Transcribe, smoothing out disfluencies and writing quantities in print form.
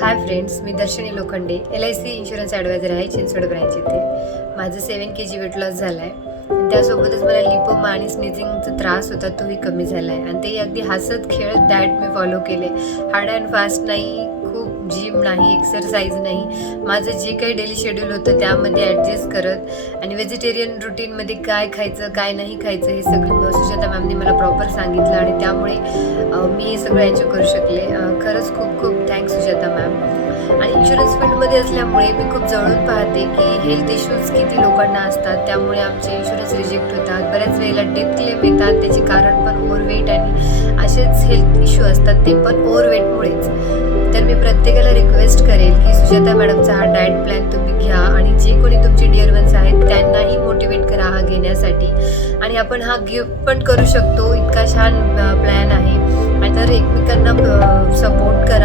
Hi friends, मी दर्शनी Lokhande LIC insurance adviser आहे Chinchwad branch येथे. माझं 7 kg वेट लॉस झाला आहे आणि त्यासोबतच मला लिपोमा आणि स्नीझिंगचा त्रास होता तोही कमी झाला आहे आणि तेही अगदी हसत खेळत डाएट मी फॉलो केले. हार्ड अँड फास्ट नाही, खूप जिम नाही, एक्सरसाइज नाही, माझं जे काही डेली शेड्यूल होतं त्यामध्ये ॲडजस्ट करत आणि व्हेजिटेरियन रुटीनमध्ये काय खायचं काय नाही खायचं हे सगळं सुजाता मॅमने मला प्रॉपर सांगितलं आणि त्यामुळे मी हे सगळं अचीव करू शकले. खरंच खूप खूप थँक्स सुजाता मॅम. आणि इन्शुरन्स फील्डमध्ये असल्यामुळे मी खूप जवळून पाहते की हेल्थ इश्यूज किती लोकांना असतात, त्यामुळे आमचे इन्शुरन्स रिजेक्ट होतात. बऱ्याच वेळेला डेथ क्लेम येतात, त्याचे कारण पण ओव्हरवेट आणि असेच हेल्थ इश्यू असतात, ते पण ओव्हरवेटमुळेच. तर मी प्रत्येकाला रिक्वेस्ट करेल की सुजाता मॅडमचा हा डाएट प्लॅन तुम्ही घ्या आणि जे कोणी तुमचे डिअर वन्स आहेत त्यांनाही मोटिवेट करा हा घेण्यासाठी. आणि आपण हा गिफ्ट पण करू शकतो, इतका छान प्लॅन आहे. आणि तर एकमेकांना सपोर्ट करा.